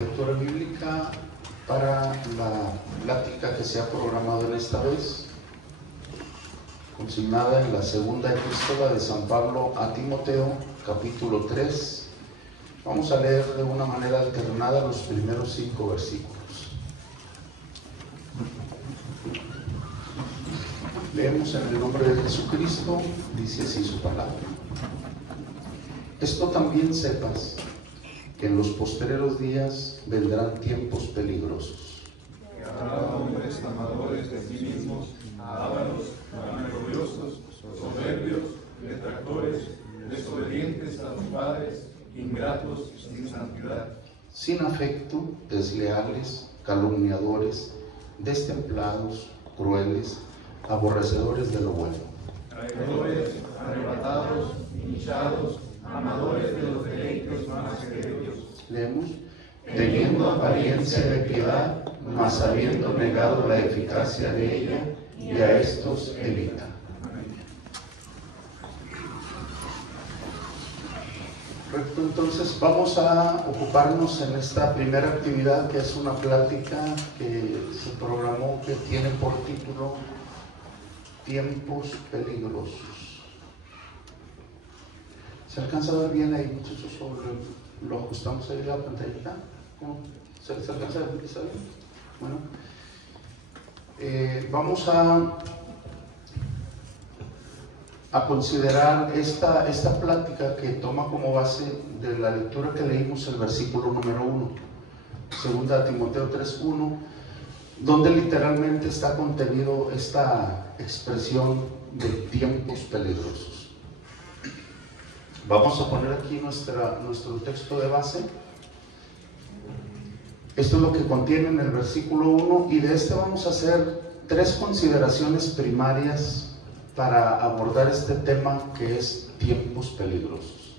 Lectura bíblica para la plática que se ha programado en esta vez, consignada en la segunda epístola de San Pablo a Timoteo, capítulo 3. Vamos a leer de una manera alternada los primeros 5 versículos. Leemos en el nombre de Jesucristo, dice así su palabra. Esto también sepas, que en los postreros días vendrán tiempos peligrosos. Que habrá hombres amadores de sí mismos, ávaros, vanagloriosos, soberbios, detractores, desobedientes a los padres, ingratos, sin santidad, Sin afecto, desleales, calumniadores, destemplados, crueles, aborrecedores de lo bueno, traidores, arrebatados, hinchados, amadores de los deleites más que de Dios. Leemos, teniendo apariencia de piedad, mas habiendo negado la eficacia de ella, y a estos evita. Correcto, entonces vamos a ocuparnos en esta primera actividad, que es una plática que se programó, que tiene por título Tiempos peligrosos. ¿Se alcanza a ver bien ahí, muchachos? ¿Lo ajustamos ahí la pantallita? ¿Cómo? ¿Se alcanza a ver? ¿Está bien? Bueno, vamos a considerar esta plática que toma como base de la lectura que leímos el versículo número 1, segunda Timoteo 3:1, donde literalmente está contenido esta expresión de tiempos peligrosos. Vamos a poner aquí nuestro texto de base. Esto es lo que contiene en el versículo 1, y de este vamos a hacer 3 consideraciones primarias para abordar este tema que es tiempos peligrosos.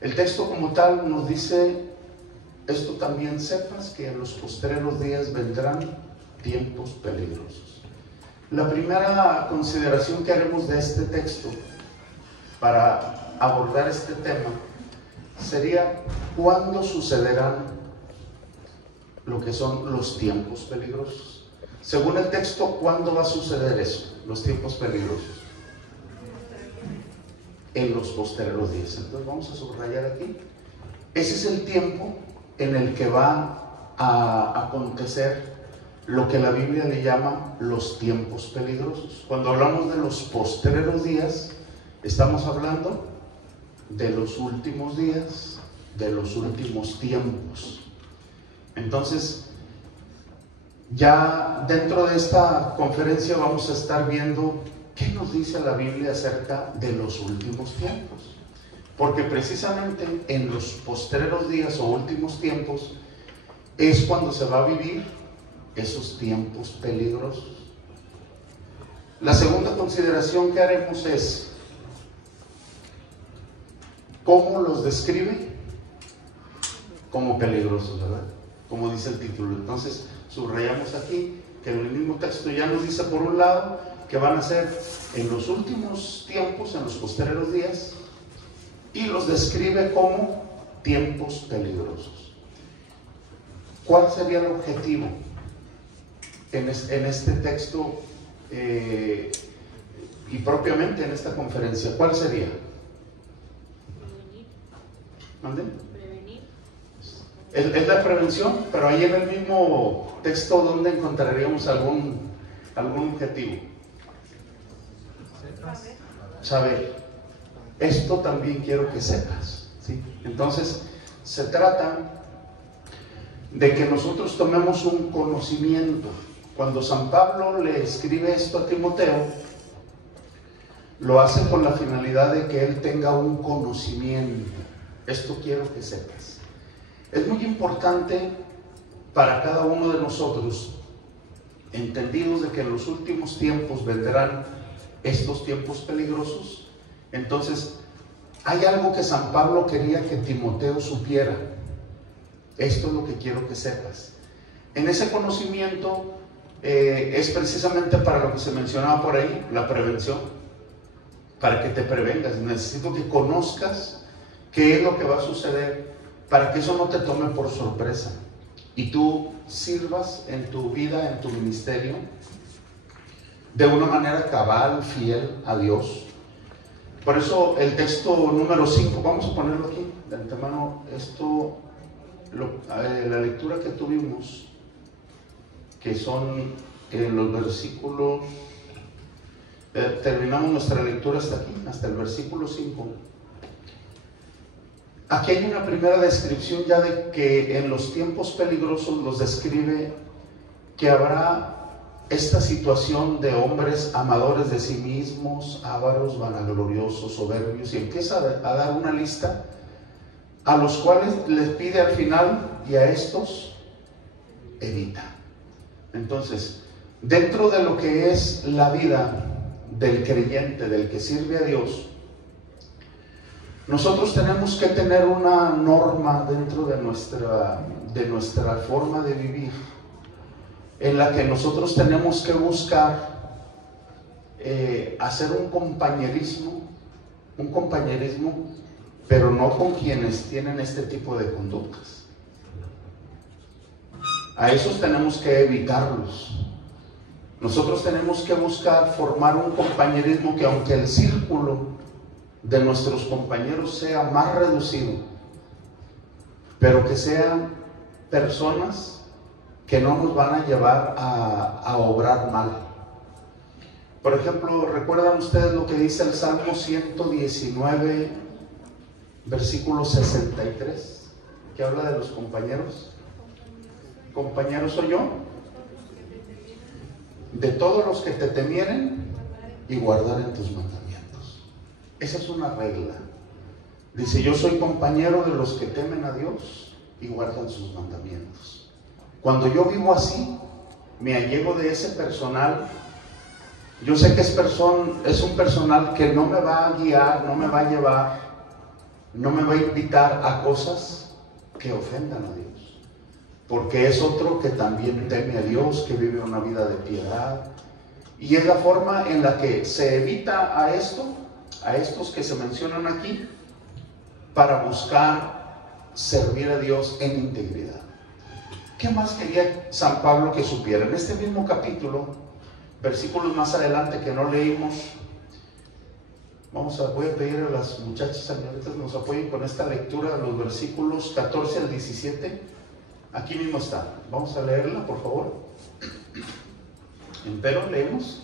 El texto como tal nos dice: esto también sepas, que en los postreros días vendrán tiempos peligrosos. La primera consideración que haremos de este texto para abordar este tema sería: ¿cuándo sucederán lo que son los tiempos peligrosos? Según el texto, ¿cuándo va a suceder eso, los tiempos peligrosos? En los postreros días. Entonces vamos a subrayar aquí. Ese es el tiempo en el que va a acontecer lo que la Biblia le llama los tiempos peligrosos. Cuando hablamos de los postreros días, estamos hablando de los últimos días, de los últimos tiempos. Entonces, ya dentro de esta conferencia vamos a estar viendo qué nos dice la Biblia acerca de los últimos tiempos. Porque precisamente en los postreros días o últimos tiempos es cuando se va a vivir esos tiempos peligrosos. La segunda consideración que haremos es: ¿cómo los describe? Como peligrosos, ¿verdad? Como dice el título. Entonces, subrayamos aquí que en el mismo texto ya nos dice, por un lado, que van a ser en los últimos tiempos, en los postreros días, y los describe como tiempos peligrosos. ¿Cuál sería el objetivo en este texto y propiamente en esta conferencia? ¿Cuál sería? ¿Manden? Prevenir. Es la prevención, pero ahí en el mismo texto, ¿dónde encontraríamos algún objetivo? Saber. Esto también quiero que sepas, ¿sí? Entonces, se trata de que nosotros tomemos un conocimiento. Cuando San Pablo le escribe esto a Timoteo, lo hace con la finalidad de que él tenga un conocimiento. Esto quiero que sepas. Es muy importante para cada uno de nosotros, entendidos de que en los últimos tiempos vendrán estos tiempos peligrosos. Entonces, hay algo que San Pablo quería que Timoteo supiera. Esto es lo que quiero que sepas. En ese conocimiento es precisamente para lo que se mencionaba por ahí, la prevención. Para que te prevengas. Necesito que conozcas qué es lo que va a suceder para que eso no te tome por sorpresa y tú sirvas en tu vida, en tu ministerio, de una manera cabal, fiel a Dios. Por eso el texto número 5, vamos a ponerlo aquí de antemano, la lectura que tuvimos, que son los versículos, terminamos nuestra lectura hasta aquí, hasta el versículo 5. Aquí hay una primera descripción ya de que en los tiempos peligrosos los describe que habrá esta situación de hombres amadores de sí mismos, ávaros, vanagloriosos, soberbios, y empieza a dar una lista a los cuales les pide al final, y a estos evita. Entonces, dentro de lo que es la vida del creyente, del que sirve a Dios, nosotros tenemos que tener una norma dentro de nuestra forma de vivir, en la que nosotros tenemos que buscar hacer un compañerismo, pero no con quienes tienen este tipo de conductas. A esos tenemos que evitarlos. Nosotros tenemos que buscar formar un compañerismo que, aunque el círculo de nuestros compañeros sea más reducido, pero que sean personas que no nos van a llevar a obrar mal. Por ejemplo, ¿recuerdan ustedes lo que dice el Salmo 119, versículo 63? Que habla de los compañeros. ¿Compañeros soy yo? De todos los que te temieren y guardaren tus mandamientos. Esa es una regla. Dice, yo soy compañero de los que temen a Dios y guardan sus mandamientos. Cuando yo vivo así, me allego de ese personal. Yo sé que es un personal que no me va a guiar, no me va a llevar, no me va a invitar a cosas que ofendan a Dios, porque es otro que también teme a Dios, que vive una vida de piedad, y es la forma en la que se evita a estos que se mencionan aquí, para buscar servir a Dios en integridad. ¿Qué más quería San Pablo que supiera? En este mismo capítulo, versículos más adelante que no leímos, voy a pedir a las muchachas señoritas nos apoyen con esta lectura de los versículos 14 al 17. Aquí mismo está. Vamos a leerla, por favor. Empero, leemos.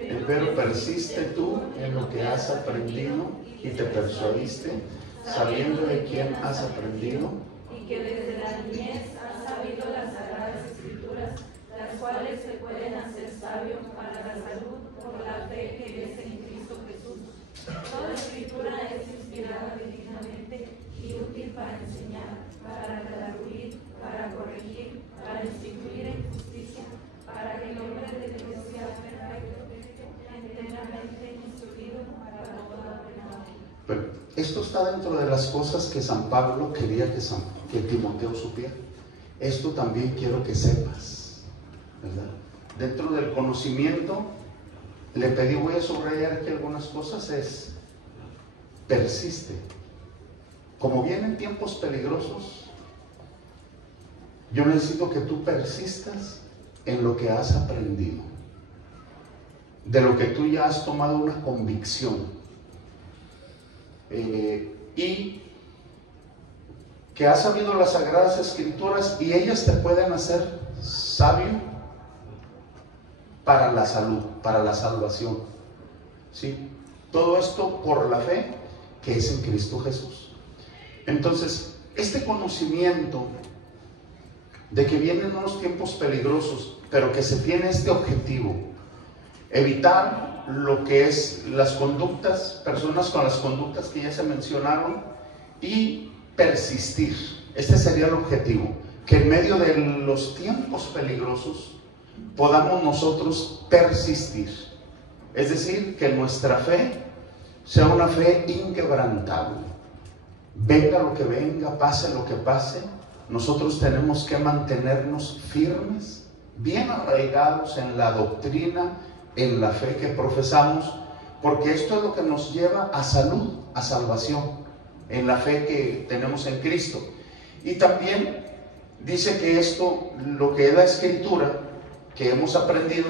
Empero persiste tú en lo que has aprendido y te persuadiste, sabiendo de quién has aprendido. Y que desde la niñez has sabido las sagradas escrituras, las cuales te pueden hacer sabio para la salud por la fe que es en Cristo Jesús. Toda escritura es inspirada divinamente y útil para enseñar, para redarguir, para corregir, para instituir en justicia, para que el hombre de Dios sea perfecto, enteramente instruido para toda verdad. Bueno, esto está dentro de las cosas que San Pablo quería que Timoteo supiera. Esto también quiero que sepas, ¿verdad? Dentro del conocimiento, le pedí, voy a subrayar aquí algunas cosas, es persiste. Como vienen tiempos peligrosos, yo necesito que tú persistas en lo que has aprendido, de lo que tú ya has tomado una convicción, y que has sabido las sagradas escrituras, y ellas te pueden hacer sabio para la salud, para la salvación, ¿sí? Todo esto por la fe que es en Cristo Jesús. Entonces, este conocimiento de que vienen unos tiempos peligrosos, pero que se tiene este objetivo, evitar lo que es las conductas, personas con las conductas que ya se mencionaron, y persistir. Este sería el objetivo, que en medio de los tiempos peligrosos podamos nosotros persistir. Es decir, que nuestra fe sea una fe inquebrantable. Venga lo que venga, pase lo que pase, nosotros tenemos que mantenernos firmes, bien arraigados en la doctrina, en la fe que profesamos, porque esto es lo que nos lleva a salud, a salvación, en la fe que tenemos en Cristo. Y también dice que esto, lo que es la escritura que hemos aprendido,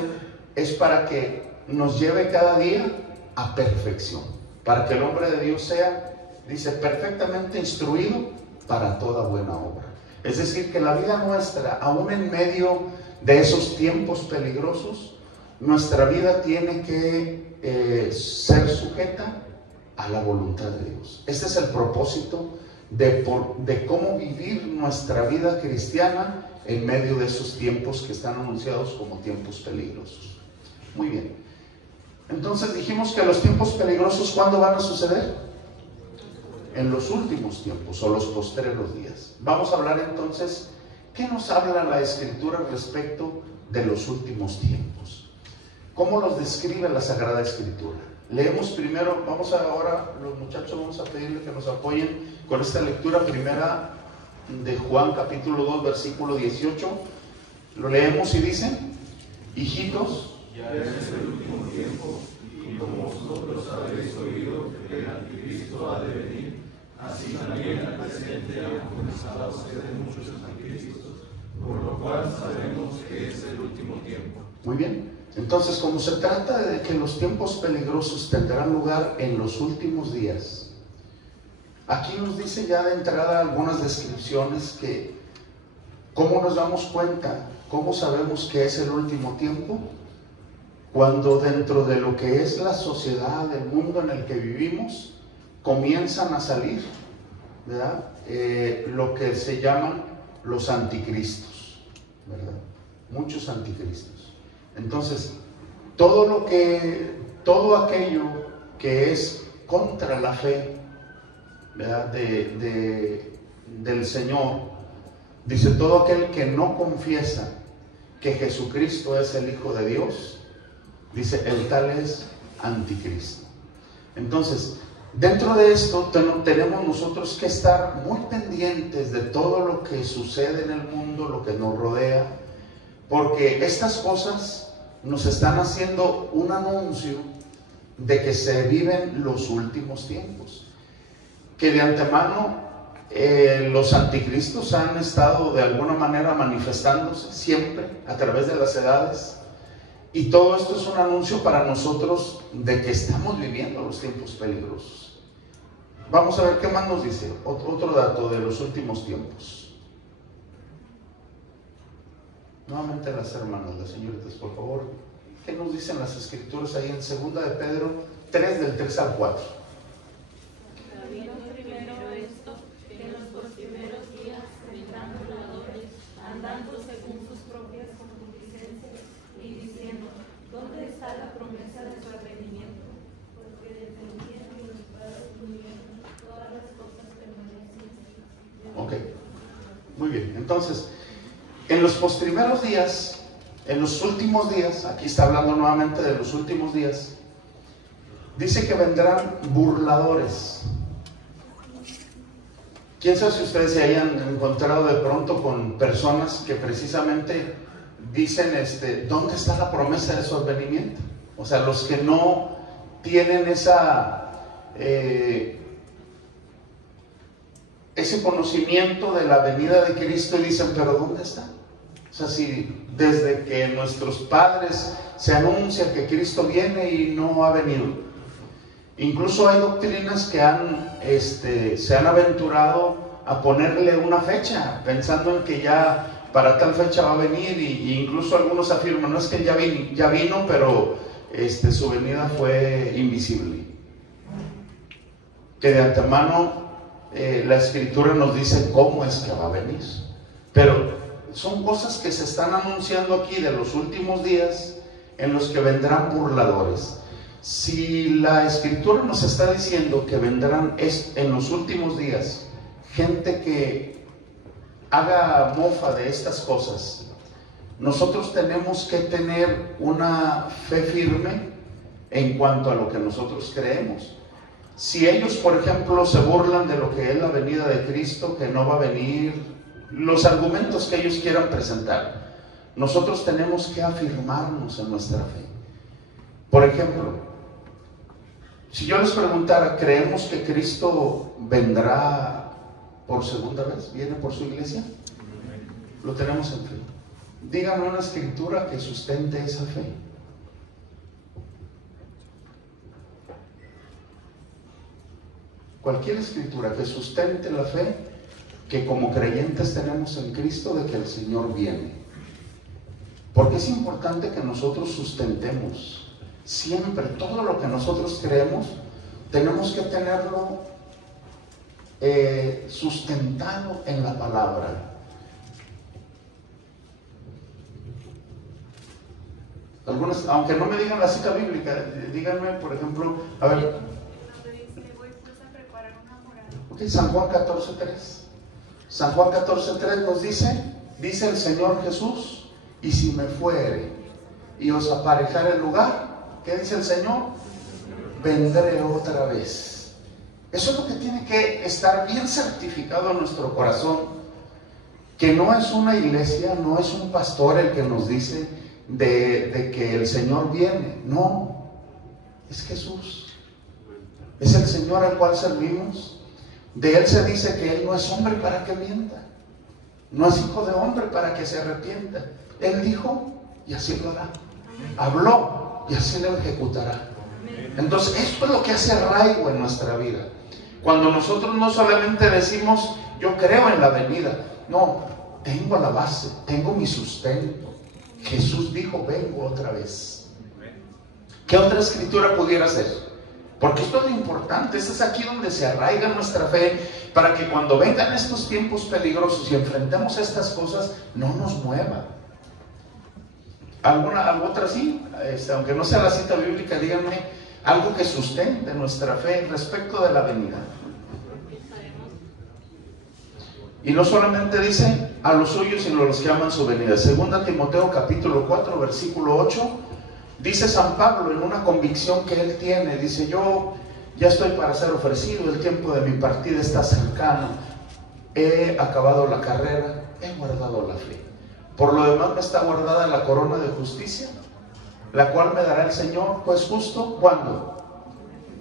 es para que nos lleve cada día a perfección, para que el hombre de Dios sea, dice, perfectamente instruido para toda buena obra. Es decir, que la vida nuestra, aún en medio de esos tiempos peligrosos, nuestra vida tiene que ser sujeta a la voluntad de Dios. Este es el propósito de cómo vivir nuestra vida cristiana en medio de esos tiempos que están anunciados como tiempos peligrosos. Muy bien. Entonces dijimos que los tiempos peligrosos, ¿cuándo van a suceder? En los últimos tiempos o los postreros días. Vamos a hablar entonces, ¿qué nos habla la Escritura respecto de los últimos tiempos? ¿Cómo los describe la Sagrada Escritura? Leemos primero, ahora los muchachos vamos a pedirle que nos apoyen con esta lectura primera de Juan capítulo 2 versículo 18. Lo leemos y dice: hijitos, ya es el último tiempo, y como vosotros habéis oído que el anticristo ha de venir, así también al presente han comenzado a suceder muchos anticristos, por lo cual sabemos que es el último tiempo. Muy bien. Entonces, como se trata de que los tiempos peligrosos tendrán lugar en los últimos días, aquí nos dice ya de entrada algunas descripciones que, ¿cómo nos damos cuenta? ¿Cómo sabemos que es el último tiempo? Cuando dentro de lo que es la sociedad, el mundo en el que vivimos, comienzan a salir, ¿verdad? Lo que se llaman los anticristos, ¿verdad? Muchos anticristos. Entonces, todo aquello que es contra la fe, ¿verdad? Del Señor, dice, todo aquel que no confiesa que Jesucristo es el Hijo de Dios, dice, el tal es anticristo. Entonces, dentro de esto tenemos nosotros que estar muy pendientes de todo lo que sucede en el mundo, lo que nos rodea, porque estas cosas nos están haciendo un anuncio de que se viven los últimos tiempos, que de antemano los anticristos han estado de alguna manera manifestándose siempre a través de las edades, y todo esto es un anuncio para nosotros de que estamos viviendo los tiempos peligrosos. Vamos a ver qué más nos dice, otro dato de los últimos tiempos. Nuevamente las hermanas, las señoritas, por favor, ¿qué nos dicen las escrituras ahí en 2 de Pedro 3, del 3 al 4? Sabiendo primero esto, que en los postreros días vendrán burladores, andando según sus propias concupiscencias, y diciendo, ¿dónde está la promesa de su advenimiento? Porque desde el tiempo de los padres murieron, todas las cosas permanecen. Ok, muy bien. Entonces, en los postreros días, en los últimos días, aquí está hablando nuevamente de los últimos días, dice que vendrán burladores. ¿Quién sabe si ustedes se hayan encontrado de pronto con personas que precisamente dicen, ¿dónde está la promesa de su advenimiento? O sea, los que no tienen ese conocimiento de la venida de Cristo y dicen, ¿pero dónde está? O sea, si desde que nuestros padres se anuncia que Cristo viene y no ha venido. Incluso hay doctrinas que se han aventurado a ponerle una fecha, pensando en que ya para tal fecha va a venir, y incluso algunos afirman, no es que ya vino, pero su venida fue invisible. Que de antemano la Escritura nos dice cómo es que va a venir. Pero son cosas que se están anunciando aquí de los últimos días, en los que vendrán burladores. Si la Escritura nos está diciendo que vendrán en los últimos días gente que haga mofa de estas cosas, nosotros tenemos que tener una fe firme en cuanto a lo que nosotros creemos. Si ellos, por ejemplo, se burlan de lo que es la venida de Cristo, que no va a venir, los argumentos que ellos quieran presentar, nosotros tenemos que afirmarnos en nuestra fe. Por ejemplo, si yo les preguntara, ¿creemos que Cristo vendrá por segunda vez, viene por su iglesia. Lo tenemos en fe. Díganme una escritura que sustente esa fe. Cualquier escritura que sustente la fe que como creyentes tenemos en Cristo de que el Señor viene. Porque es importante que nosotros sustentemos siempre todo lo que nosotros creemos, tenemos que tenerlo sustentado en la palabra. Algunas, aunque no me digan la cita bíblica, díganme, por ejemplo, a ver. Okay, San Juan 14:3. San Juan 14:3 nos dice el Señor Jesús, y si me fuere y os aparejare el lugar, ¿qué dice el Señor? Vendré otra vez. Eso es lo que tiene que estar bien certificado en nuestro corazón, que no es una iglesia, no es un pastor el que nos dice de que el Señor viene. No, es Jesús, es el Señor al cual servimos. De Él se dice que Él no es hombre para que mienta, no es hijo de hombre para que se arrepienta. Él dijo y así lo hará, habló y así lo ejecutará. Entonces esto es lo que hace arraigo en nuestra vida, cuando nosotros no solamente decimos yo creo en la venida, no, tengo la base, tengo mi sustento. Jesús dijo vengo otra vez. ¿Qué otra escritura pudiera ser? Porque esto es lo importante, esto es aquí donde se arraiga nuestra fe, para que cuando vengan estos tiempos peligrosos y enfrentemos estas cosas, no nos mueva. ¿Alguna otra sí? Aunque no sea la cita bíblica, díganme algo que sustente nuestra fe respecto de la venida. Y no solamente dice a los suyos, sino a los que aman su venida. 2 Timoteo capítulo 4, versículo 8. Dice San Pablo en una convicción que él tiene, dice: yo ya estoy para ser ofrecido, el tiempo de mi partida está cercano, he acabado la carrera, he guardado la fe. Por lo demás me está guardada la corona de justicia, la cual me dará el Señor, pues justo, ¿cuándo?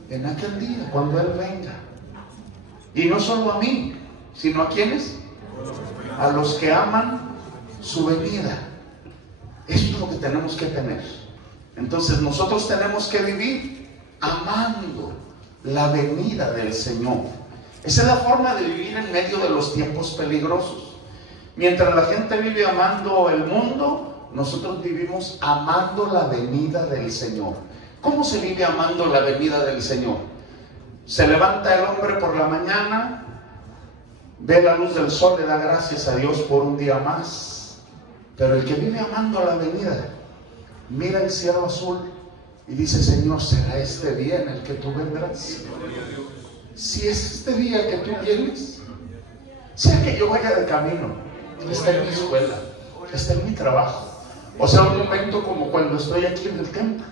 En aquel día, cuando Él venga. Y no solo a mí, sino ¿a quiénes? A los que aman su venida. Esto es lo que tenemos que tener. Entonces nosotros tenemos que vivir amando la venida del Señor. Esa es la forma de vivir en medio de los tiempos peligrosos. Mientras la gente vive amando el mundo, nosotros vivimos amando la venida del Señor. ¿Cómo se vive amando la venida del Señor? Se levanta el hombre por la mañana, ve la luz del sol, le da gracias a Dios por un día más. Pero el que vive amando la venida, mira el cielo azul y dice: Señor, ¿será este día en el que tú vendrás? Si es este día que tú vienes, sea que yo vaya de camino, está en mi escuela, está en mi trabajo, o sea, un momento como cuando estoy aquí en el templo,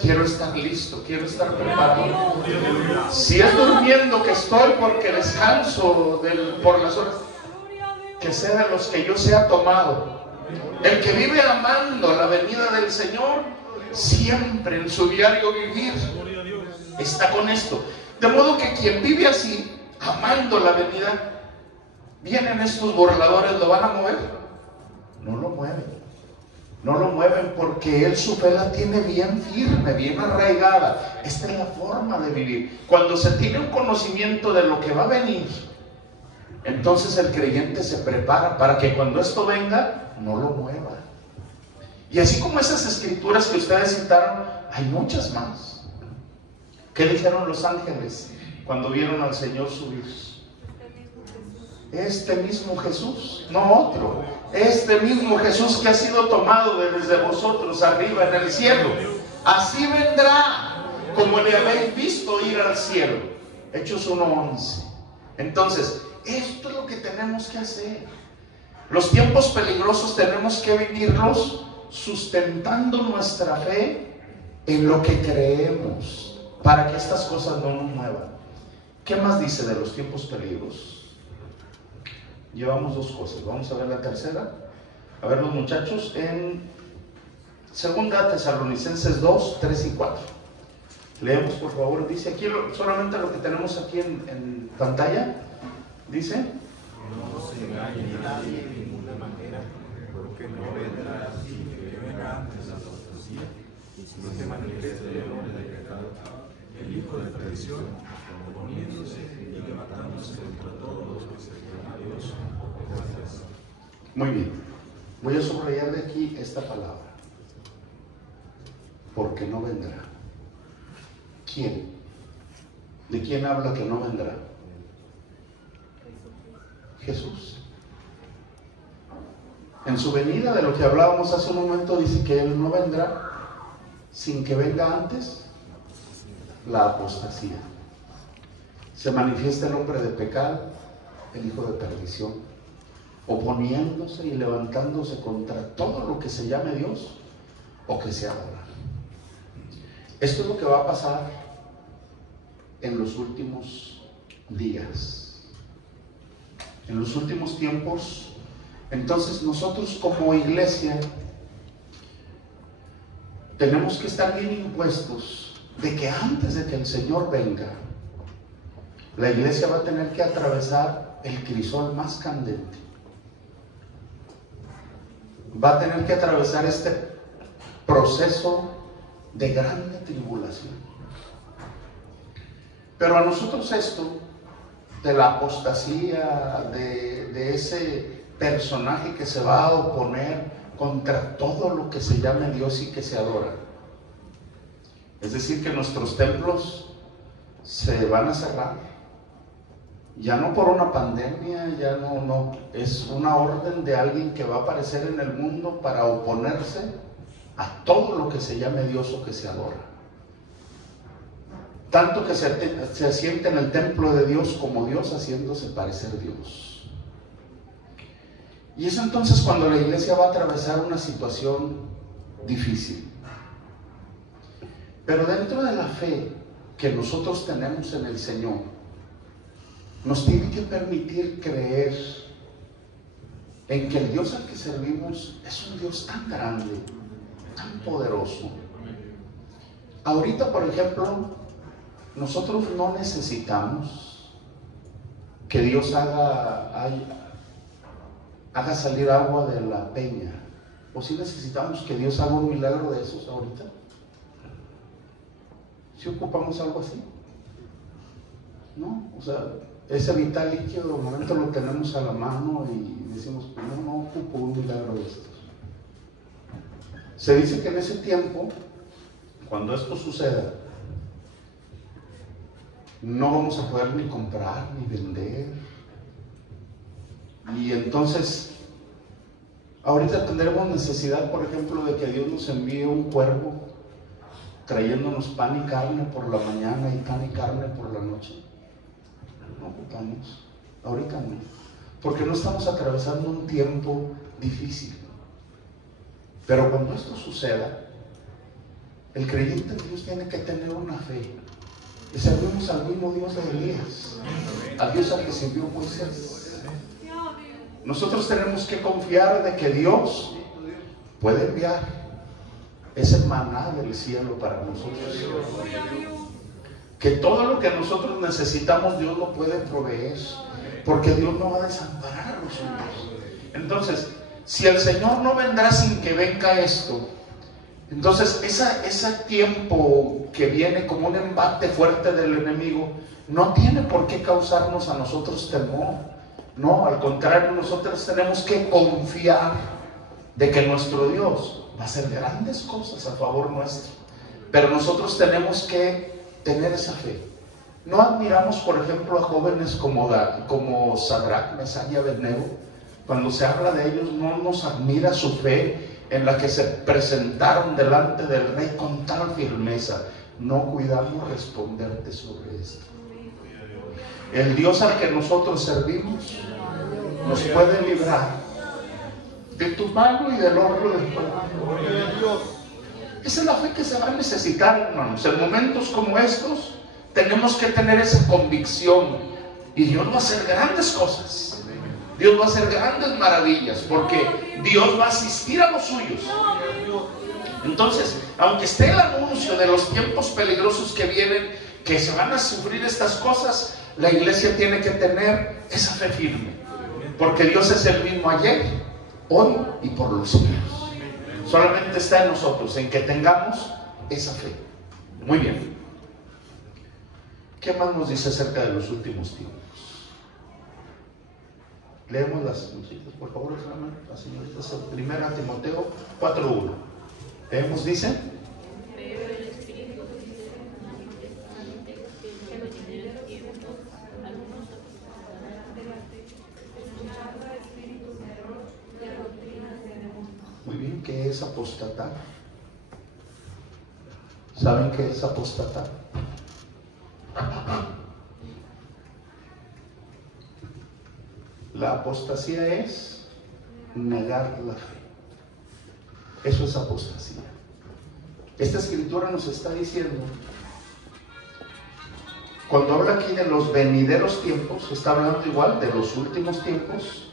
quiero estar listo, quiero estar preparado. Si es durmiendo que estoy porque descanso por las horas, que sea de los que yo sea tomado. El que vive amando la venida del Señor, siempre en su diario vivir está con esto. De modo que quien vive así, amando la venida, vienen estos burladores, ¿lo van a mover? No lo mueven. No lo mueven porque él su fe la tiene bien firme, bien arraigada. Esta es la forma de vivir. Cuando se tiene un conocimiento de lo que va a venir, entonces el creyente se prepara para que cuando esto venga, no lo mueva. Y así como esas escrituras que ustedes citaron, hay muchas más. ¿Qué dijeron los ángeles cuando vieron al Señor subir? Este mismo Jesús, no otro, este mismo Jesús que ha sido tomado desde vosotros arriba en el cielo, así vendrá como le habéis visto ir al cielo. Hechos 1:11. Entonces, esto es lo que tenemos que hacer. Los tiempos peligrosos tenemos que vivirlos sustentando nuestra fe en lo que creemos, para que estas cosas no nos muevan. ¿Qué más dice de los tiempos peligrosos? Llevamos dos cosas, vamos a ver la tercera. A ver los muchachos, en 2 Tesalonicenses 2, 3 y 4. Leemos por favor, dice aquí solamente lo que tenemos aquí en pantalla. Dice: No se engañe nadie de ninguna manera, porque no vendrá sin que venga antes la apostasía, y si no se manifieste el hombre de pecado, el hijo de perdición, oponiéndose y levantándose contra todos los que se creen a Dios. Muy bien. Voy a subrayar de aquí esta palabra. Porque no vendrá. ¿Quién? ¿De quién habla que no vendrá? Jesús. En su venida, de lo que hablábamos hace un momento, dice que Él no vendrá sin que venga antes la apostasía. Se manifiesta el hombre de pecado, el hijo de perdición, oponiéndose y levantándose contra todo lo que se llame Dios o que se adora. Esto es lo que va a pasar en los últimos días, en los últimos tiempos. Entonces nosotros como iglesia tenemos que estar bien impuestos de que antes de que el Señor venga, la iglesia va a tener que atravesar el crisol más candente. Va a tener que atravesar este proceso de grande tribulación. Pero a nosotros esto de la apostasía, de ese personaje que se va a oponer contra todo lo que se llame Dios y que se adora, es decir, que nuestros templos se van a cerrar. Ya no por una pandemia, ya no, es una orden de alguien que va a aparecer en el mundo para oponerse a todo lo que se llame Dios o que se adora. Tanto que se asienta en el templo de Dios como Dios haciéndose parecer Dios. Y es entonces cuando la iglesia va a atravesar una situación difícil. Pero dentro de la fe que nosotros tenemos en el Señor, nos tiene que permitir creer en que el Dios al que servimos es un Dios tan grande, tan poderoso. Ahorita, por ejemplo, nosotros no necesitamos que Dios haga salir agua de la peña. ¿O sí necesitamos que Dios haga un milagro de esos ahorita? ¿Sí ocupamos algo así? No, o sea, ese vital líquido de momento lo tenemos a la mano y decimos, no ocupo un milagro de estos. Se dice que en ese tiempo, cuando esto suceda, no vamos a poder ni comprar ni vender. Y entonces, ahorita tendremos necesidad, por ejemplo, de que Dios nos envíe un cuervo trayéndonos pan y carne por la mañana y pan y carne por la noche. No ocupamos, ahorita no, porque no estamos atravesando un tiempo difícil. Pero cuando esto suceda, el creyente en Dios tiene que tener una fe. Y servimos al mismo Dios de Elías, al Dios al que sirvió Moisés. Nosotros tenemos que confiar de que Dios puede enviar ese maná del cielo para nosotros. Que todo lo que nosotros necesitamos Dios lo puede proveer, porque Dios no va a desamparar a los suyos. Entonces, si el Señor no vendrá sin que venga esto, entonces ese tiempo que viene como un embate fuerte del enemigo no tiene por qué causarnos a nosotros temor. No, al contrario, nosotros tenemos que confiar de que nuestro Dios va a hacer grandes cosas a favor nuestro, pero nosotros tenemos que tener esa fe. No admiramos, por ejemplo, a jóvenes como Sadrach, Mesach y Abednego. Cuando se habla de ellos, no nos admira su fe en la que se presentaron delante del rey con tal firmeza. No cuidamos responderte sobre esto. El Dios al que nosotros servimos nos puede librar de tu mano y del horno de tu mano. Esa es la fe que se va a necesitar, hermanos. En momentos como estos tenemos que tener esa convicción, y Dios va a hacer grandes cosas. Dios va a hacer grandes maravillas, porque Dios va a asistir a los suyos. Entonces, aunque esté el anuncio de los tiempos peligrosos que vienen, que se van a sufrir estas cosas, la iglesia tiene que tener esa fe firme. Porque Dios es el mismo ayer, hoy y por los siglos. Solamente está en nosotros, en que tengamos esa fe. Muy bien. ¿Qué más nos dice acerca de los últimos tiempos? Leemos las muchachas, por favor, la señorita. Primera Timoteo 4:1. Leemos, dice. Pero el Espíritu dice manifestamente que los primeros tiempos algunos escuchando a espíritus de error y a doctrinas de demonios. Muy bien, ¿qué es apostatar? ¿Saben qué es apostatar? La apostasía es negar la fe. Eso es apostasía. Esta escritura nos está diciendo, cuando habla aquí de los venideros tiempos, está hablando igual de los últimos tiempos.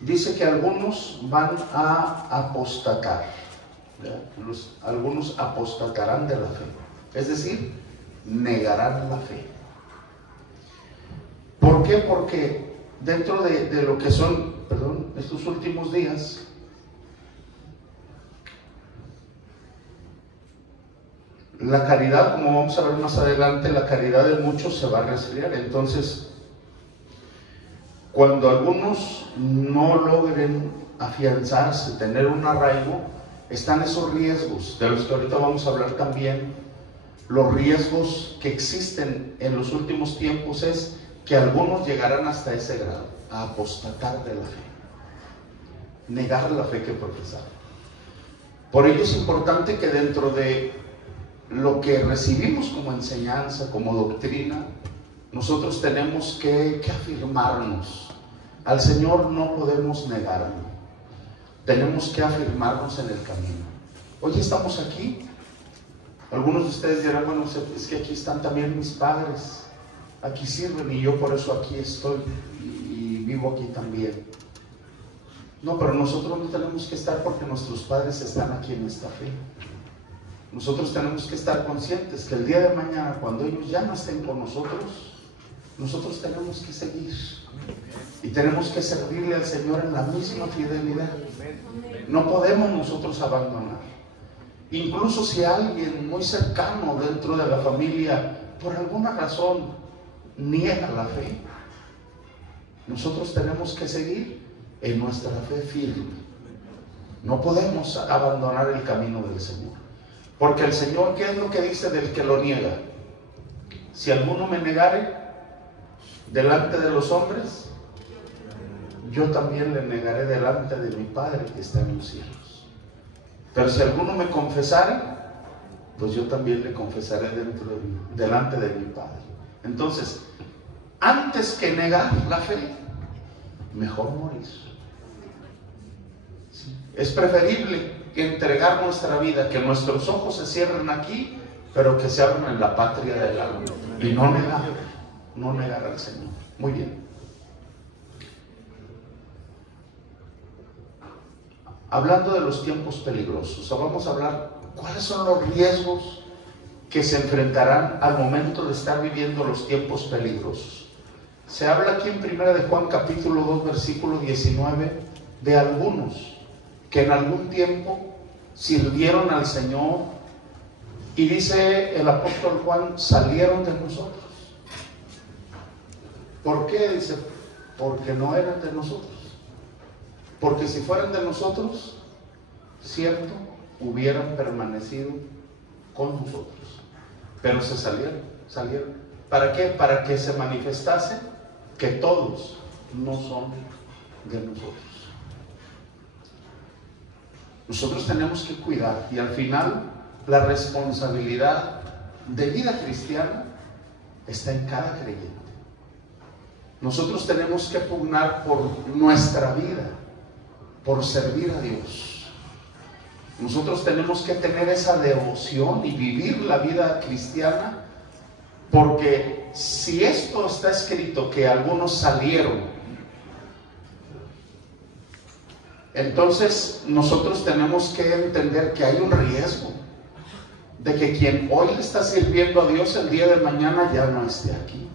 Dice que algunos van a apostatar, algunos apostatarán de la fe, es decir, negarán la fe. ¿Por qué? Porque dentro de lo que son, estos últimos días, la caridad, como vamos a ver más adelante, la caridad de muchos se va a resfriar. Entonces, cuando algunos no logren afianzarse, tener un arraigo, están esos riesgos, de los que ahorita vamos a hablar también. Los riesgos que existen en los últimos tiempos es que algunos llegarán hasta ese grado, a apostatar de la fe, negar la fe que profesaron. Por ello es importante que dentro de lo que recibimos como enseñanza, como doctrina, nosotros tenemos que afirmarnos. Al Señor no podemos negarlo. Tenemos que afirmarnos en el camino. Hoy estamos aquí. Algunos de ustedes dirán, bueno, es que aquí están también mis padres. Aquí sirven y yo por eso aquí estoy y vivo aquí también. No, pero nosotros no tenemos que estar porque nuestros padres están aquí en esta fe. Nosotros tenemos que estar conscientes que el día de mañana, cuando ellos ya no estén con nosotros tenemos que seguir y tenemos que servirle al Señor en la misma fidelidad. No podemos nosotros abandonar. Incluso si alguien muy cercano dentro de la familia, por alguna razón, niega la fe, nosotros tenemos que seguir en nuestra fe firme. No podemos abandonar el camino del Señor. Porque el Señor, ¿qué es lo que dice del que lo niega? Si alguno me negare delante de los hombres, yo también le negaré delante de mi Padre que está en los cielos. Pero si alguno me confesare, pues yo también le confesaré delante de mi Padre. Entonces, antes que negar la fe, mejor morir. ¿Sí? Es preferible entregar nuestra vida, que nuestros ojos se cierren aquí, pero que se abran en la patria del alma. Y no negar al Señor. Muy bien. Hablando de los tiempos peligrosos, vamos a hablar cuáles son los riesgos que se enfrentarán al momento de estar viviendo los tiempos peligrosos. Se habla aquí en 1 de Juan capítulo 2 versículo 19 de algunos que en algún tiempo sirvieron al Señor, y dice el apóstol Juan, salieron de nosotros. ¿Por qué? Dice, porque no eran de nosotros. Porque si fueran de nosotros, cierto, hubieran permanecido con nosotros. Pero se salieron. ¿Para qué? Para que se manifestase que todos no son de nosotros. Nosotros tenemos que cuidar, y al final la responsabilidad de vida cristiana está en cada creyente. Nosotros tenemos que pugnar por nuestra vida, por servir a Dios. Nosotros tenemos que tener esa devoción y vivir la vida cristiana, porque si esto está escrito que algunos salieron, entonces nosotros tenemos que entender que hay un riesgo de que quien hoy le está sirviendo a Dios el día de mañana ya no esté aquí.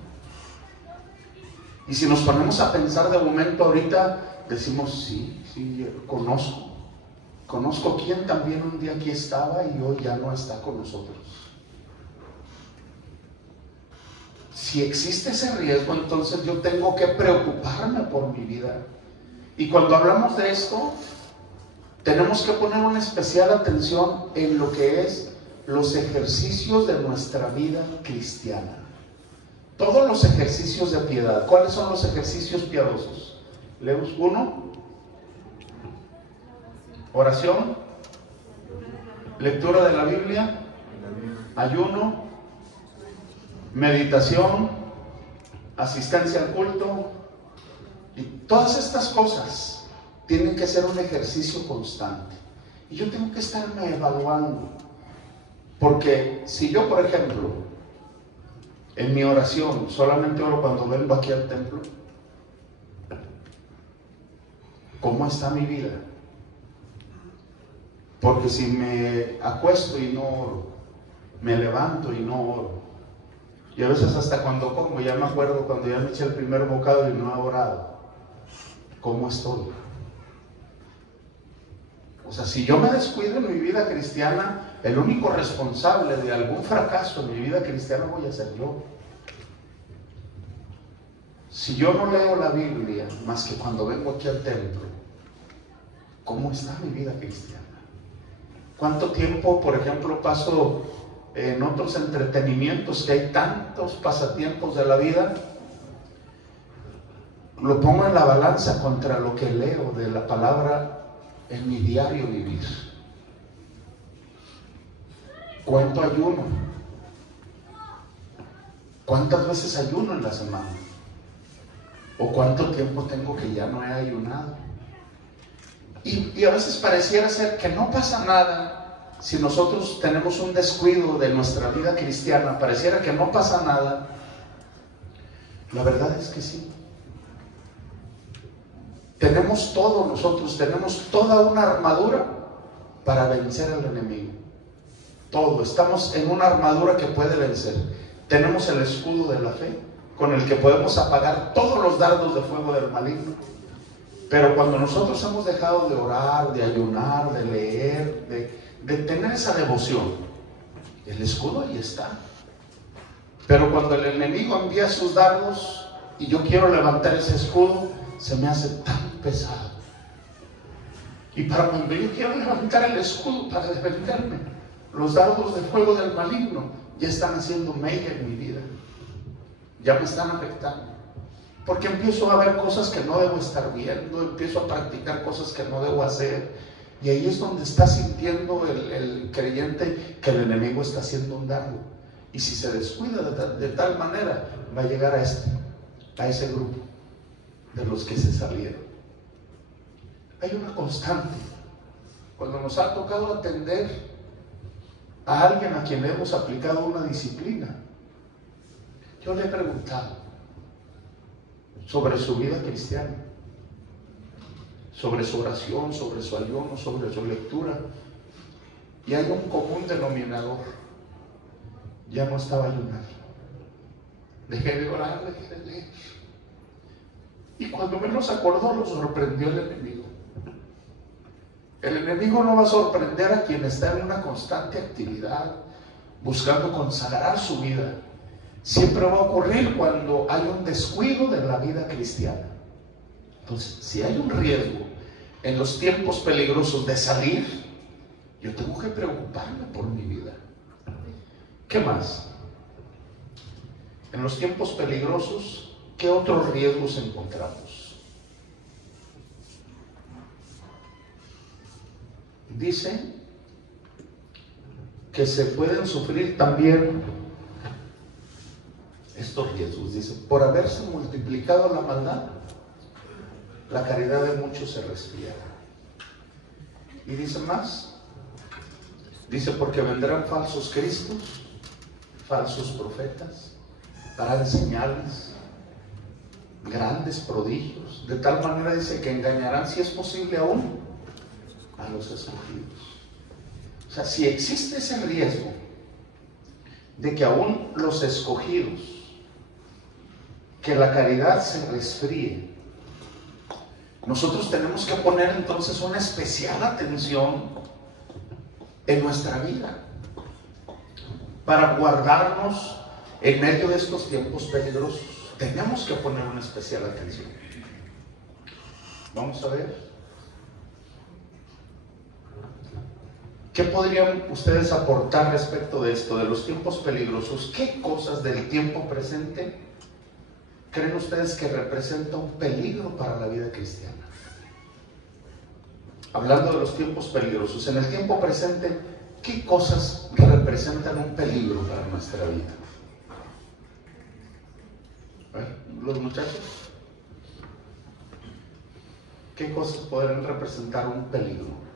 Y si nos ponemos a pensar de momento ahorita, decimos, sí, conozco quien también un día aquí estaba y hoy ya no está con nosotros. Si existe ese riesgo, entonces yo tengo que preocuparme por mi vida. Y cuando hablamos de esto, tenemos que poner una especial atención en lo que es los ejercicios de nuestra vida cristiana. Todos los ejercicios de piedad. ¿Cuáles son los ejercicios piadosos? Leemos 1. Oración. Lectura de la Biblia. Ayuno. Meditación. Asistencia al culto. Y todas estas cosas tienen que ser un ejercicio constante. Y yo tengo que estarme evaluando. Porque si yo, por ejemplo, en mi oración solamente oro cuando vengo aquí al templo, ¿cómo está mi vida? Porque si me acuesto y no oro, me levanto y no oro, y a veces hasta cuando como, ya me acuerdo cuando ya me eché el primer bocado y no he orado, ¿cómo estoy? O sea, si yo me descuido en mi vida cristiana, el único responsable de algún fracaso en mi vida cristiana voy a ser yo. Si yo no leo la Biblia más que cuando vengo aquí al templo, ¿cómo está mi vida cristiana? ¿Cuánto tiempo, por ejemplo, paso en otros entretenimientos, que hay tantos pasatiempos de la vida? Lo pongo en la balanza contra lo que leo de la palabra en mi diario vivir. ¿Cuánto ayuno? ¿Cuántas veces ayuno en la semana? ¿O cuánto tiempo tengo que ya no he ayunado? Y a veces pareciera ser que no pasa nada si nosotros tenemos un descuido de nuestra vida cristiana. Pareciera que no pasa nada. La verdad es que sí. Tenemos todo nosotros, tenemos toda una armadura para vencer al enemigo. Todo, estamos en una armadura que puede vencer. Tenemos el escudo de la fe, con el que podemos apagar todos los dardos de fuego del maligno. Pero cuando nosotros hemos dejado de orar, de ayunar, de leer, de tener esa devoción, el escudo ahí está. Pero cuando el enemigo envía sus dardos y yo quiero levantar ese escudo, se me hace tan pesado. Y para cuando yo quiero levantar el escudo para defenderme, los dardos de fuego del maligno ya están haciendo mella en mi vida, ya me están afectando, porque empiezo a ver cosas que no debo estar viendo, empiezo a practicar cosas que no debo hacer, y ahí es donde está sintiendo el creyente que el enemigo está haciendo un dardo. Y si se descuida de tal manera, va a llegar a ese grupo de los que se salieron. Hay una constante. Cuando nos ha tocado atender a alguien a quien le hemos aplicado una disciplina, yo le he preguntado sobre su vida cristiana, sobre su oración, sobre su ayuno, sobre su lectura, y hay un común denominador: ya no estaba ayunando, dejé de orar, dejé de leer. Y cuando menos acordó, lo sorprendió el enemigo. El enemigo no va a sorprender a quien está en una constante actividad, buscando consagrar su vida. Siempre va a ocurrir cuando hay un descuido de la vida cristiana. Entonces, si hay un riesgo en los tiempos peligrosos de salir, yo tengo que preocuparme por mi vida. ¿Qué más? En los tiempos peligrosos, ¿qué otros riesgos encontramos? Dice que se pueden sufrir también estos riesgos. Dice, por haberse multiplicado la maldad, la caridad de muchos se resfriará. Y dice más, dice, porque vendrán falsos cristos, falsos profetas, para enseñarles grandes prodigios, de tal manera, dice, que engañarán, si es posible aún, a los escogidos. O sea, si existe ese riesgo de que aún los escogidos que la caridad se resfríe, nosotros tenemos que poner entonces una especial atención en nuestra vida para guardarnos en medio de estos tiempos peligrosos. Tenemos que poner una especial atención. Vamos a ver. ¿Qué podrían ustedes aportar respecto de esto, de los tiempos peligrosos? ¿Qué cosas del tiempo presente creen ustedes que representa un peligro para la vida cristiana? Hablando de los tiempos peligrosos, en el tiempo presente, ¿qué cosas representan un peligro para nuestra vida? Los muchachos, ¿qué cosas podrían representar un peligro?